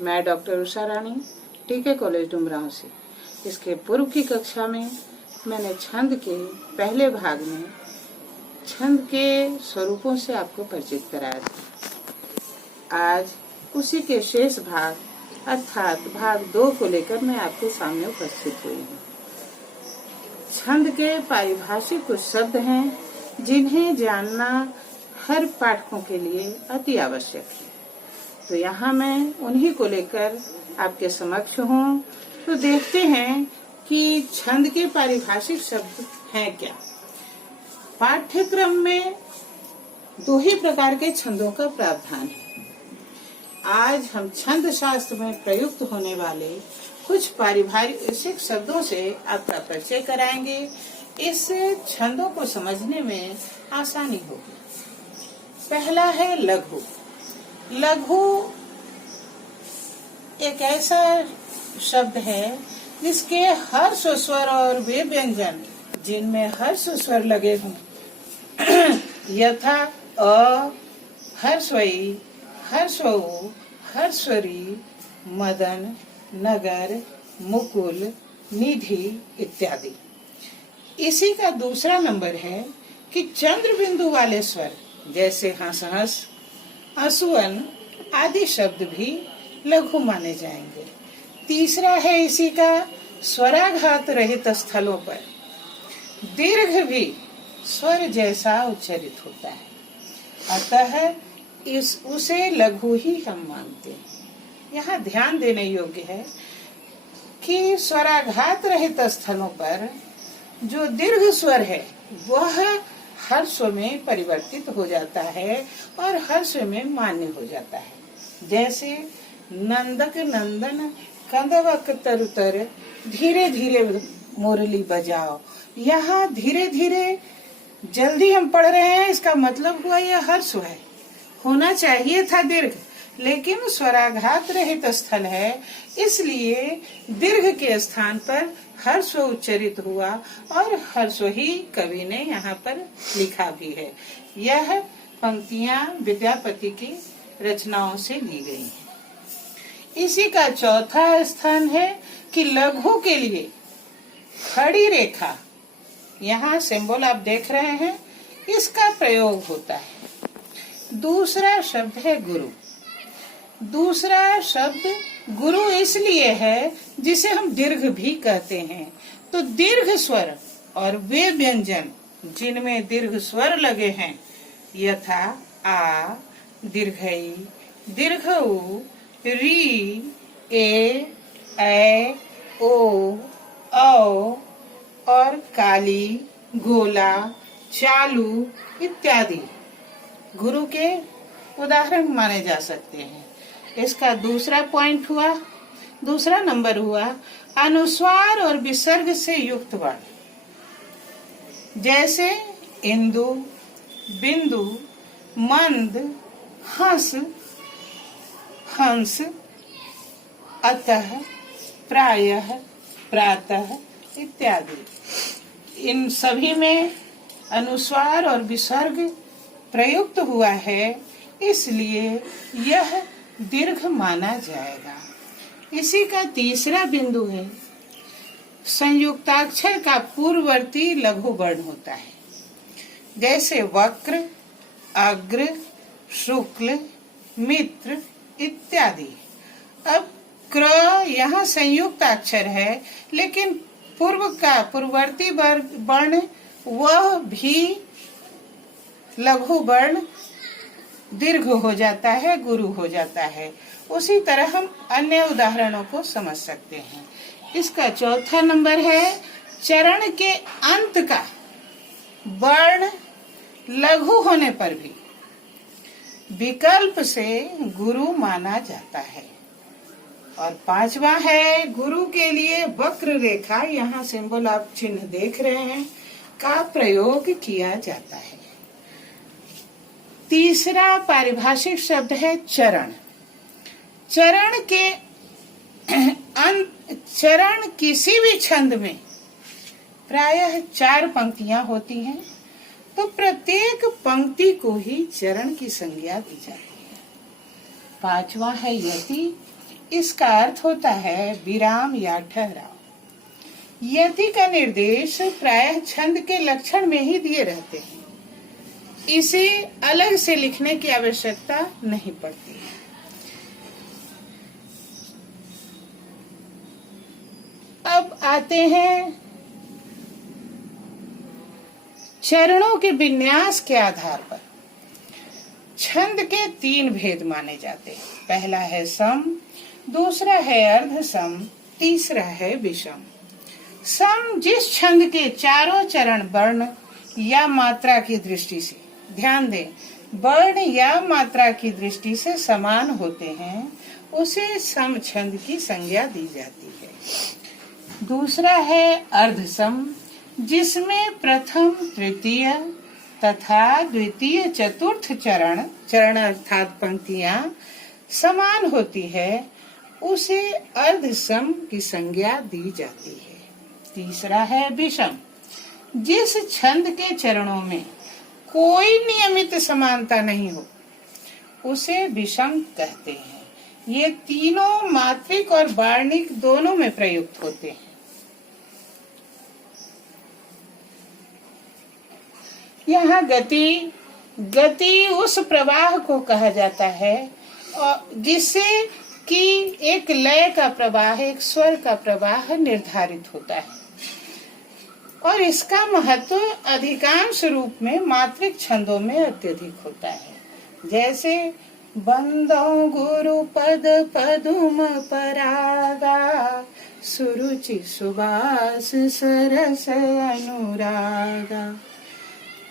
मैं डॉक्टर उषा रानी टीके कॉलेज डुमरांव से। इसके पूर्व की कक्षा में मैंने छंद के पहले भाग में छंद के स्वरूपों से आपको परिचित कराया था। आज उसी के शेष भाग अर्थात भाग 2 को लेकर मैं आपके सामने उपस्थित हुई हूँ। छंद के पारिभाषिक कुछ शब्द हैं जिन्हें जानना हर पाठकों के लिए अति आवश्यक है। तो यहाँ मैं उन्हीं को लेकर आपके समक्ष हूँ। तो देखते हैं कि छंद के पारिभाषिक शब्द हैं क्या। पाठ्यक्रम में 2 ही प्रकार के छंदों का प्रावधान है। आज हम छंद शास्त्र में प्रयुक्त होने वाले कुछ पारिभाषिक शब्दों से आपका परिचय कराएंगे। इससे छंदों को समझने में आसानी होगी। पहला है लघु। लघु एक ऐसा शब्द है जिसके हर्ष स्वर और वे व्यंजन जिनमें हर्ष स्वर लगे हों यथा अ, हर्षवई, हर्षौ, हर्षवरी, मदन, नगर, मुकुल, निधि इत्यादि। इसी का दूसरा नंबर है कि चंद्र बिंदु वाले स्वर जैसे हंस हंस, असुवन आदि शब्द भी लघु माने जाएंगे। तीसरा है इसी का स्वराघात रहित स्थलों पर दीर्घ भी स्वर जैसा उच्चारित होता है, अतः उसे लघु ही हम मानते हैं। यहाँ ध्यान देने योग्य है कि स्वराघात रहित स्थलों पर जो दीर्घ स्वर है वह हर्ष में परिवर्तित हो जाता है और हर्ष में मान्य हो जाता है। जैसे नंदक नंदन कंदवक तरुतर धीरे धीरे मुरली बजाओ। यहाँ धीरे धीरे जल्दी हम पढ़ रहे हैं, इसका मतलब हुआ यह हर्ष है। होना चाहिए था दीर्घ, लेकिन स्वराघात रहित स्थल है, इसलिए दीर्घ के स्थान पर हर्ष उच्चरित हुआ और हर्ष ही कवि ने यहाँ पर लिखा भी है। यह पंक्तियां विद्यापति की रचनाओं से ली गई हैं। इसी का चौथा स्थान है कि लघु के लिए खड़ी रेखा, यहाँ सिंबल आप देख रहे हैं, इसका प्रयोग होता है। दूसरा शब्द है गुरु। दूसरा शब्द गुरु इसलिए है जिसे हम दीर्घ भी कहते हैं। तो दीर्घ स्वर और वे व्यंजन जिनमें दीर्घ स्वर लगे हैं यथा आ, दीर्घई, दीर्घऊ, री, ए, ओ, औ और काली, गोला, चालू इत्यादि गुरु के उदाहरण माने जा सकते हैं। इसका दूसरा नंबर हुआ अनुस्वार और विसर्ग से युक्त वर्ण जैसे इंदु, बिंदु, मंद, हंस, हंस, अतः, प्रायः, प्रातः इत्यादि। इन सभी में अनुस्वार और विसर्ग प्रयुक्त हुआ है, इसलिए यह दीर्घ माना जाएगा। इसी का तीसरा बिंदु है संयुक्ताक्षर का पूर्ववर्ती लघु वर्ण होता है, जैसे वक्र, अग्र, शुक्ल, मित्र इत्यादि। अब क्र यहाँ संयुक्त अक्षर है, लेकिन पूर्ववर्ती वर्ण वह भी लघु वर्ण दीर्घ हो जाता है, गुरु हो जाता है। उसी तरह हम अन्य उदाहरणों को समझ सकते हैं। इसका चौथा नंबर है चरण के अंत का वर्ण लघु होने पर भी विकल्प से गुरु माना जाता है। और पांचवा है गुरु के लिए वक्र रेखा, यहाँ सिंबल आप चिन्ह देख रहे हैं, का प्रयोग किया जाता है। तीसरा पारिभाषिक शब्द है चरण। चरण किसी भी छंद में प्रायः 4 पंक्तियां होती हैं, तो प्रत्येक पंक्ति को ही चरण की संज्ञा दी जाती है। पांचवा है यति। इसका अर्थ होता है विराम या ठहराव। यति का निर्देश प्रायः छंद के लक्षण में ही दिए रहते हैं, इसे अलग से लिखने की आवश्यकता नहीं पड़ती है। अब आते हैं चरणों के विन्यास के आधार पर। छंद के 3 भेद माने जाते हैं। पहला है सम, दूसरा है अर्ध सम, तीसरा है विषम। सम जिस छंद के चारों चरण वर्ण या मात्रा की दृष्टि से, ध्यान दें, वर्ण या मात्रा की दृष्टि से समान होते हैं, उसे सम छंद की संज्ञा दी जाती है। दूसरा है अर्ध सम, जिसमें प्रथम तृतीय तथा द्वितीय चतुर्थ चरण अर्थात पंक्तियां समान होती है, उसे अर्ध सम की संज्ञा दी जाती है। तीसरा है विषम, जिस छंद के चरणों में कोई नियमित समानता नहीं हो, उसे विषम कहते हैं। ये तीनों मात्रिक और वार्णिक दोनों में प्रयुक्त होते हैं। यहाँ गति उस प्रवाह को कहा जाता है जिससे कि एक लय का प्रवाह, एक स्वर का प्रवाह निर्धारित होता है, और इसका महत्व अधिकांश रूप में मात्रिक छंदों में अत्यधिक होता है। जैसे बंदो गुरु पद पदुम परागा, सुरुचि सुबास सरस अनुरागा।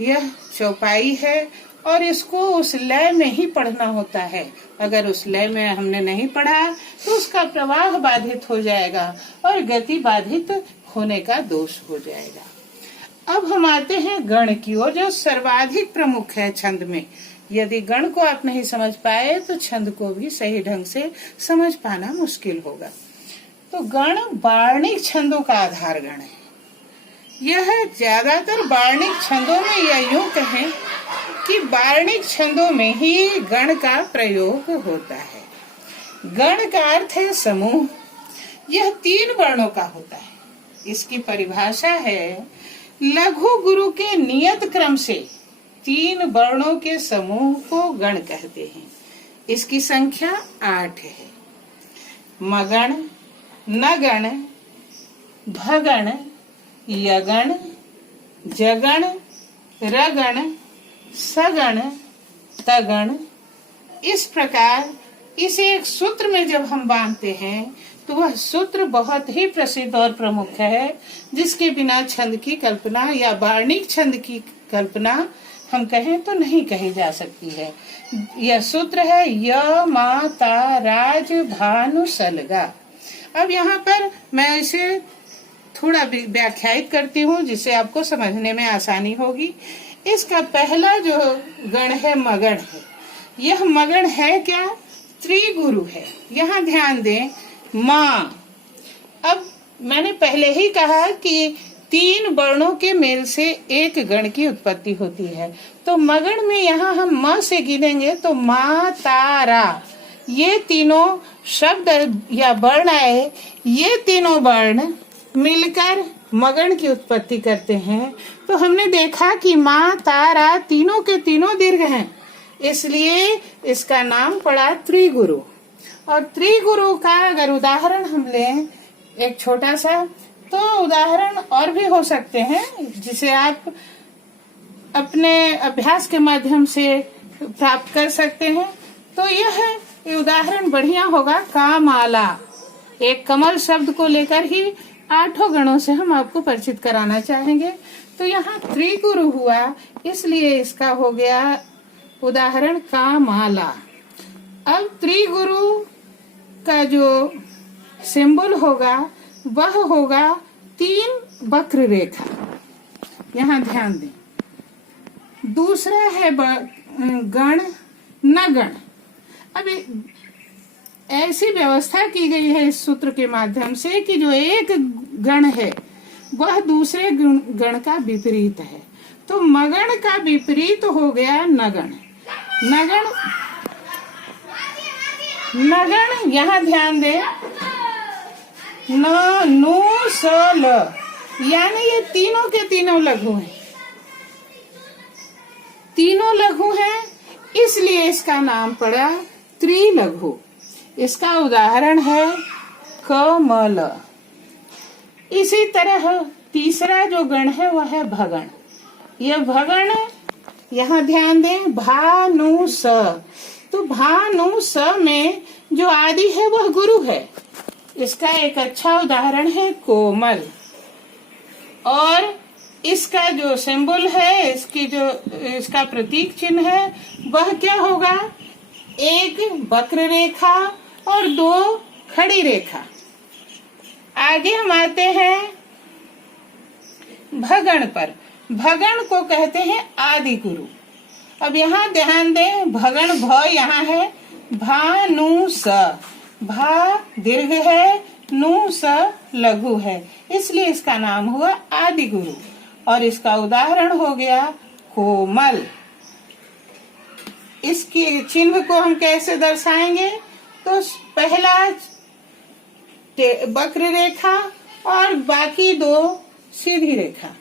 यह चौपाई है और इसको उस लय में ही पढ़ना होता है। अगर उस लय में हमने नहीं पढ़ा तो उसका प्रवाह बाधित हो जाएगा और गति बाधित होने का दोष हो जाएगा। अब हम आते हैं गण की ओर, जो सर्वाधिक प्रमुख है छंद में। यदि गण को आप नहीं समझ पाए तो छंद को भी सही ढंग से समझ पाना मुश्किल होगा। तो गण वार्णिक छंदों का आधार गण है। यह ज्यादातर वार्णिक छंदों में, या यूं कहें कि वार्णिक छंदों में ही गण का प्रयोग होता है। गण का अर्थ है समूह। यह 3 वर्णों का होता है। इसकी परिभाषा है लघु गुरु के नियत क्रम से 3 वर्णों के समूह को गण कहते हैं। इसकी संख्या 8 है। मगण, नगण, भगण, यगण, जगण, रगण, सगण, तगण। इस प्रकार इसे एक सूत्र में जब हम बांधते हैं तो वह सूत्र बहुत ही प्रसिद्ध और प्रमुख है, जिसके बिना छंद की कल्पना या वार्णिक छंद की कल्पना हम कहें तो नहीं कही जा सकती है। यह सूत्र है य मा ता राज भानु सलगा। अब यहाँ पर मैं इसे थोड़ा व्याख्यायित करती हूँ जिससे आपको समझने में आसानी होगी। इसका पहला जो गण है मगण है। यह मगण है क्या? त्रिगुरु है। यहाँ ध्यान दें, माँ। अब मैंने पहले ही कहा कि 3 वर्णों के मेल से एक गण की उत्पत्ति होती है। तो मगण में यहाँ हम म से गिनेंगे तो मा ता रा, ये तीनों शब्द या वर्ण आए, ये तीनों वर्ण मिलकर मगण की उत्पत्ति करते हैं। तो हमने देखा कि मा ता रा तीनों के तीनों दीर्घ हैं, इसलिए इसका नाम पड़ा त्रिगुरु। और त्रिगुरु का अगर उदाहरण हम लें एक छोटा सा, तो उदाहरण और भी हो सकते हैं जिसे आप अपने अभ्यास के माध्यम से प्राप्त कर सकते हैं। तो यह उदाहरण बढ़िया होगा। कामाला, एक कमल शब्द को लेकर ही 8 गणों से हम आपको परिचित कराना चाहेंगे। तो यहाँ त्रिगुरु हुआ, इसलिए इसका हो गया उदाहरण कामाला। अब त्रिगुरु का जो सिंबल होगा वह होगा 3 वक्र रेखा। यहाँ ध्यान दें। दूसरा है गण नगण। अब ऐसी व्यवस्था की गई है इस सूत्र के माध्यम से कि जो एक गण है वह दूसरे गण का विपरीत है। तो मगण का विपरीत हो गया नगण। नगण नगण, यहाँ ध्यान दे, न, नु, स, ल, यानी ये तीनों के तीनों लघु हैं, तीनों लघु हैं, इसलिए इसका नाम पड़ा त्रिलघु। इसका उदाहरण है कमल। इसी तरह तीसरा जो गण है वह है भगण। यह भगण, यहाँ ध्यान दें, भा, नु, स, तो भा, नु, स में जो आदि है वह गुरु है। इसका एक अच्छा उदाहरण है कोमल। और इसका जो सिंबल है, इसका प्रतीक चिन्ह है, वह क्या होगा? एक वक्र रेखा और दो खड़ी रेखा। आगे हम आते हैं भगण पर। भगण को कहते हैं आदि गुरु। अब यहाँ ध्यान दें, भगण भ यहाँ है, भा, नु, स, भा दीर्घ है, नु, स लघु है, इसलिए इसका नाम हुआ आदि गुरु। और इसका उदाहरण हो गया कोमल। इसके चिन्ह को हम कैसे दर्शाएंगे? तो पहला वक्र रेखा और बाकी दो सीधी रेखा।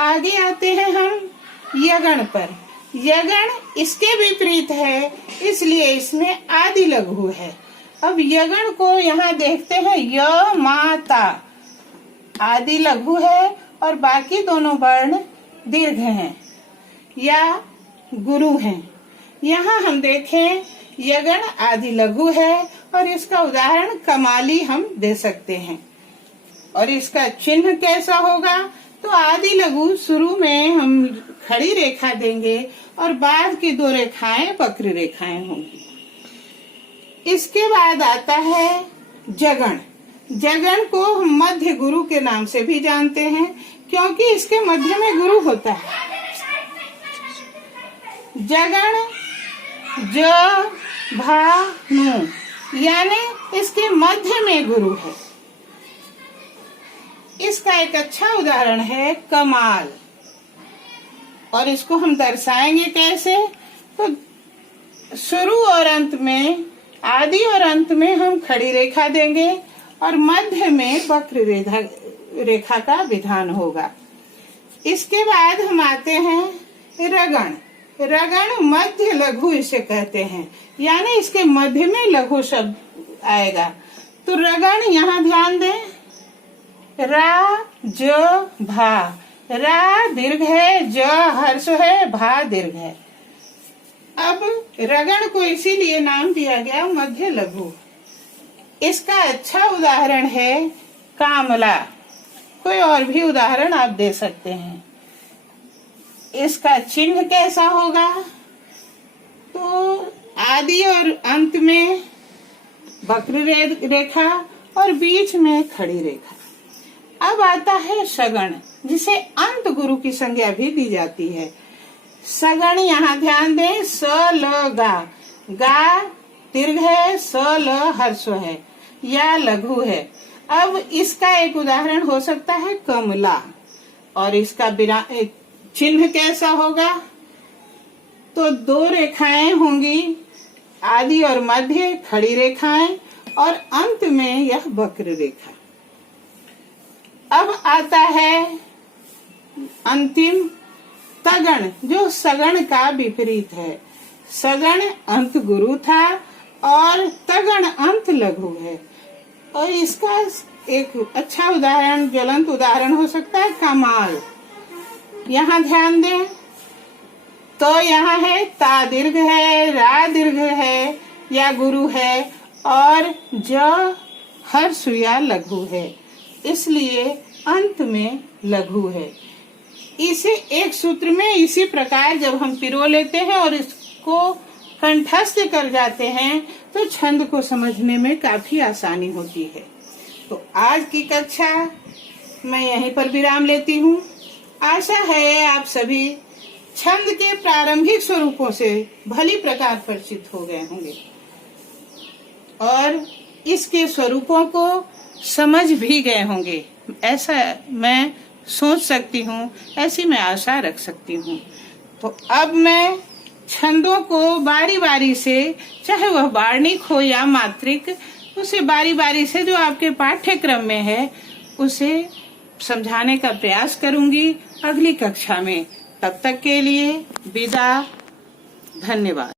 आगे आते हैं हम यगण पर। यगण इसके विपरीत है, इसलिए इसमें आदि लघु है। अब यगण को यहाँ देखते हैं, य, मा, ता आदि लघु है और बाकी दोनों वर्ण दीर्घ हैं या गुरु हैं। यहाँ हम देखें, यगण आदि लघु है और इसका उदाहरण कमाली हम दे सकते हैं। और इसका चिन्ह कैसा होगा? तो आदि लघु शुरू में हम खड़ी रेखा देंगे और बाद की दो रेखाएं वक्र रेखाएं होंगी। इसके बाद आता है जगण। जगण को हम मध्य गुरु के नाम से भी जानते हैं, क्योंकि इसके मध्य में गुरु होता है। जगण ज, भा, नु, यानी इसके मध्य में गुरु है। इसका एक अच्छा उदाहरण है कमाल। और इसको हम दर्शाएंगे कैसे? तो शुरू और अंत में, आदि और अंत में हम खड़ी रेखा देंगे और मध्य में वक्र रेखा का विधान होगा। इसके बाद हम आते हैं रगण। रगण मध्य लघु इसे कहते हैं, यानी इसके मध्य में लघु शब्द आएगा। तो रगण, यहाँ ध्यान दें, रा, ज, भा। रा दीर्घ है, ज हर्ष है, भा दीर्घ है। अब रगण को इसीलिए नाम दिया गया मध्य लघु। इसका अच्छा उदाहरण है कामला। कोई और भी उदाहरण आप दे सकते हैं। इसका चिन्ह कैसा होगा? तो आदि और अंत में वक्र रेखा और बीच में खड़ी रेखा। अब आता है सगण, जिसे अंत गुरु की संज्ञा भी दी जाती है। सगण, यहाँ ध्यान दें, स, ल, गा। गा दीर्घ है, स, ल हर्ष है या लघु है। अब इसका एक उदाहरण हो सकता है कमला। और इसका चिन्ह कैसा होगा? तो दो रेखाएं होंगी, आदि और मध्य खड़ी रेखाएं और अंत में यह वक्र रेखा। अब आता है अंतिम तगण, जो सगण का विपरीत है। सगण अंत गुरु था और तगण अंत लघु है। और इसका एक अच्छा उदाहरण, ज्वलंत उदाहरण हो सकता है कमाल। यहाँ ध्यान दें, तो यहाँ है ता दीर्घ है, रा दीर्घ है या गुरु है और ज हर्ष या लघु है, इसलिए अंत में लघु है। इसे एक सूत्र में इसी प्रकार जब हम पिरो लेते हैं और इसको कंठस्थ कर जाते हैं तो छंद को समझने में काफी आसानी होती है। तो आज की कक्षा मैं यहीं पर विराम लेती हूँ। आशा है आप सभी छंद के प्रारंभिक स्वरूपों से भली प्रकार परिचित हो गए होंगे और इसके स्वरूपों को समझ भी गए होंगे, ऐसा मैं सोच सकती हूँ, ऐसी मैं आशा रख सकती हूँ। तो अब मैं छंदों को बारी बारी से, चाहे वह वार्णिक हो या मात्रिक, उसे बारी बारी से जो आपके पाठ्यक्रम में है उसे समझाने का प्रयास करूंगी अगली कक्षा में। तब तक के लिए विदा, धन्यवाद।